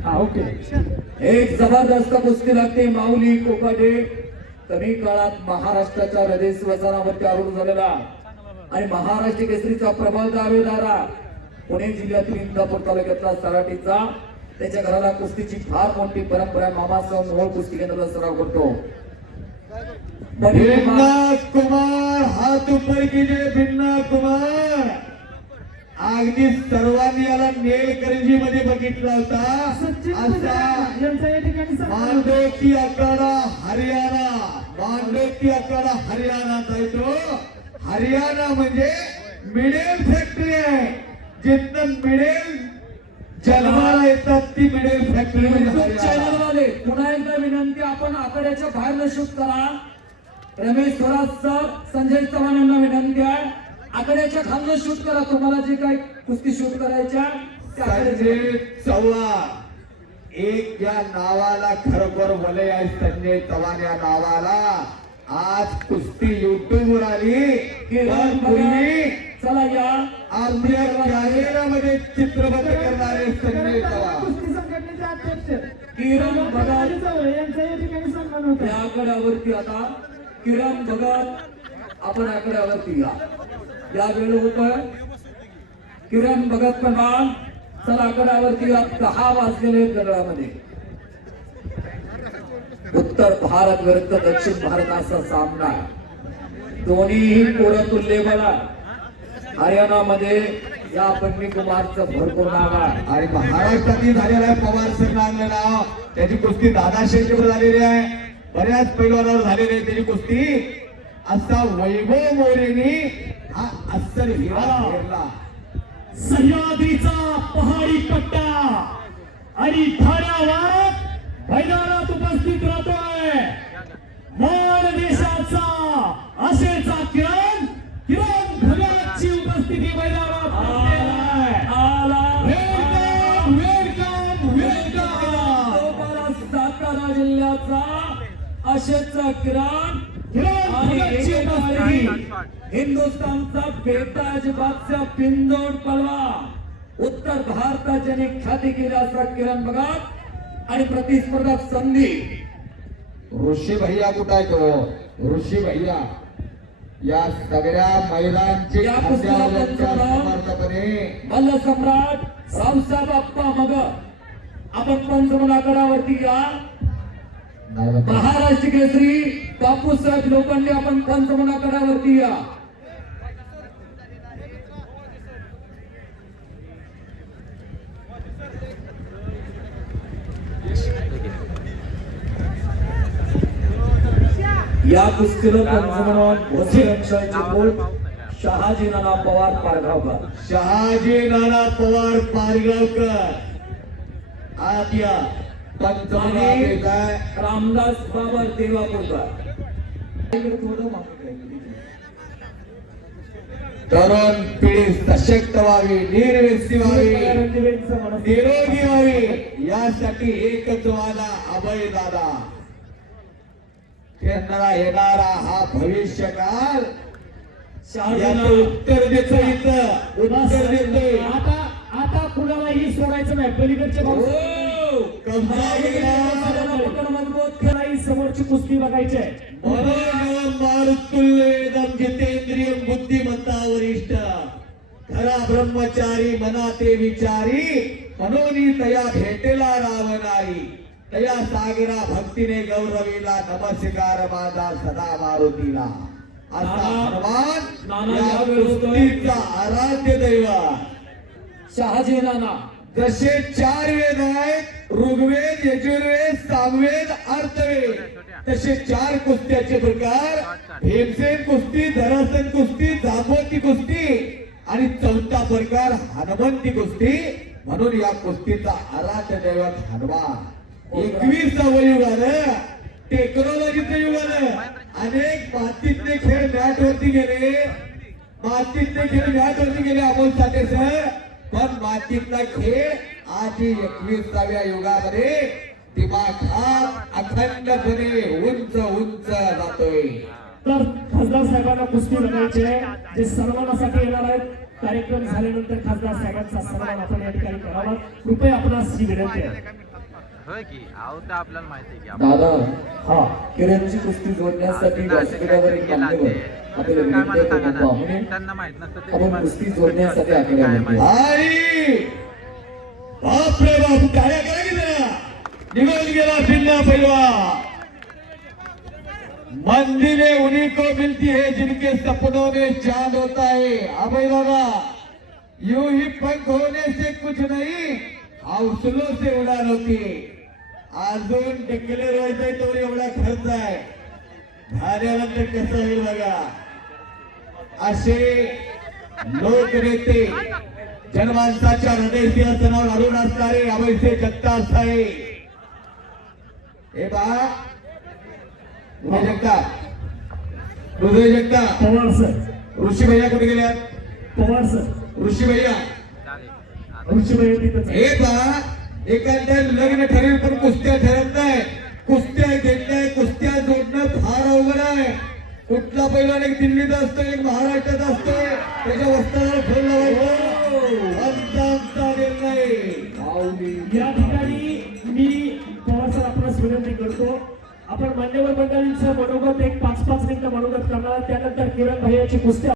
Okay. एक जबरदस्त कुस्ती लागते माऊली कोकाटे. कमी काळात महाराष्ट्राच्या हृदय स्वसनावरती आरूढ झालेला. आणि महाराष्ट्र केसरीचा प्रबळ दावेदारा. पुणे जिल्ह्यातील इंदापूर तालुक्यातला सराटीचा. त्याच्या घराला कुस्तीची फार मोठी परंपरा मामासह मोहोळ कुस्ती केंद्राचा सराव करतो. भिन्ना कुमार हात ऊपर कीजिए भिन्न अगदी सर्वांनी याला नेलकरंजी मध्ये बघितला होता. असा होतोय. मांडोकी आखाडा हरियाणा. मांडोकी आखाडा हरियाणाचा आहे तो. हरियाणा म्हणजे मिडेल फॅक्टरी आहे. जिथं मिडेल जन्माला येतात ती मिडेल फॅक्टरी म्हणजे चॅनल हरियाणा. वाले पुन्हा एकदा विनंती आपण आकड्याच्या बाहेर शूट करा रमेश थोरात सर संजय चव्हाण यांना विनंती आहे. आकड्याच्या खालनं शूट करा. तुम्हाला जे काही कुस्ती शूट करायच्या संजय चव्हाण. एक या नावाला खरोखर वलय आहे संजय चव्हाण या नावाला. आज कुस्ती युट्यूब वर आली. किरण पण पूर्वी भगत, चला या. आपल्या कॅमेरामध्ये चित्रबद्ध करणारे संजय चव्हाण. कुस्ती संघटनेचे अध्यक्ष. किरण भगत यांचा या ठिकाणी सन्मान. या आकड्यावरती आता किरण भगत आपण आकड्यावरती या. या वेळ होतोय. किरण भगत प्रमाण चला आकड्यावरती दहा वाजलेले आहेत उत्तर भारत विरुद्ध दक्षिण भारताचा सामना. दोन्हीही पोरं तुल्यबळ आहे. हरियाणामध्ये या पंडित कुमारचं भरपूर नाव आहे. आणि महाराष्ट्रातील झालेला आहे. पवार संघांना नाव. त्याची कुस्ती दादा शेजीवर झालेली आहे. बऱ्याच पैलवानावर झालेली आहे त्याची कुस्ती. असा वैभव मोरेनी हा अस्सल घेरला सह्याद्रीचा पहाडी पट्टा आणि ठाण्यावर मैदानात उपस्थित राहतोय. मान देशाचा आशेचा किरण किरण भगतची उपस्थिती मैदानात वेलकम वेलकम वेलकम. सातारा जिल्ह्याचा अशेचा किरण हिंदुस्थानचा बेताज बादशाह पिंदोड पलवा उत्तर भारताचे आणि ख्याती केली असा किरण भगत आणि प्रतिस्पर्धक संधी. ऋषी भैया कुठं आहे तो ऋषी भैया या सगळ्या महिलांचे मल्ल सम्राट रावसाहेब अप्पा मग. आपण पंचमनागडावरती या. महाराष्ट्र केसरी बापूसाहेब लोखंडे आपण पंचमनागडावरती या. या कुस्तीला पंचमनात भोसे यांच्याचे बोल शहाजी नाना पवार पारगावकर शहाजी नाना पवार पारगावकर आत या पंचमनात आणि येत आहे. रामदास बाबर देवापूरकर? तरुण पिढी सशक्त व्हावी निर्व्यक्ती व्हावी. निरोगी व्हावी यासाठी एकच वादा अभय दादा त्यांना येणारा हा भविष्य नाना उत्तर देतो इथं. उत्तर देतोय आता आता कुणालाही सोडायचं नाही. पलीकडच्या हो. केला. कुणालाही समोरची कुस्ती बघायची आहे. मारुतुल्येदम जितेंद्रिय बुद्धिमत्ता वरिष्ठ. खरा ब्रह्मचारी मनाते विचारी मनोनी तया भेटेला रावणारी तया सागरा भक्तीने गौरवीला नमस्कार माझा सदा मारुतीला. असा नाना या कुस्तीचा आराध्य दैवत शहाजी नाना. जसे चार वेद आहेत ऋग्वेद यजुर्वेद सामवेद अर्थवेद. तसे चार कुस्त्याचे प्रकार. भीमसेन कुस्ती धरासन कुस्ती जांबवती कुस्ती आणि चौथा प्रकार हनुमंती कुस्ती. म्हणून या कुस्तीचा आराध्य दैवत हनुमान. एकवीसचा युग आलं टेक्नॉलॉजीचं युग आलं अनेक मातीतले खेळ मॅट वरती गेले. मातीतले खेळ मॅट वरती गेले अमोल साठे सर पण मातीतला खेळ आज एकवीसाव्या युगामध्ये दिमाखात अखंडपणे उंच उंच जातोय. तर खासदार साहेबांना कुस्ती बघायची आहे जे सन्मानासाठी येणार आहेत. कार्यक्रम झाल्यानंतर खासदार साहेबांचा सन्मान आपण या ठिकाणी करावा. कृपया आपणास ही विनंती आहे. होय की? अहो तर आपल्याला माहिती आहे की आपण दादा हा किरणची कुस्ती जोडण्यासाठी व्यासपीठावर एक मान्यवर आपल्याला काय मला विनंती सांगा करतो ना? पाहुणे त्यांना माहित नसतं ते आपण विमान- कुस्ती जोडण्यासाठी आकडे काय म्हणतो. आणि बाप बाप टाळ्या करा की जरा? निघून गेला पिल्ला पैलवा. मंदिरे उन्हीं को मिलती है जिनके सपनों में चाँद होता है. अभय दादा यूँ ही पंख होने से कुछ नहीं। से उडान होती. अजून टिकले राहायचंय तो एवढा खर्च आहे. झाल्यानंतर कसं होईल बघा. असे लोकनेते जनमानसाच्या हृदय सिंहासनावर अरुण असणारे अवैसे जगताप साहेब. हे बा जगताप हृदय जगताप पवार सर. ऋषी भैया कुठे गेल्यात? पवार सर. ऋषी भैया चालेल. आता ऋषीबाई तिथंच आहे. हे पहा एखाद्या लग्न ठरेल पण कुस्त्या ठरत नाही. कुस्त्या घेतल्या कुस्त्या जोडणं फार अवघड आहे. कुठला पैलवान एक दिल्लीत असतो एक महाराष्ट्रात असतो त्याच्या वस्त्राला फळ लावायचं. या ठिकाणी मी पवार सर आपणास विनंती करतो. आपण मान्यवर मंडळींचं मनोगत एक पाच पाच मिनिटं मनोगत करणार. त्यानंतर किरण भैयाची कुस्ती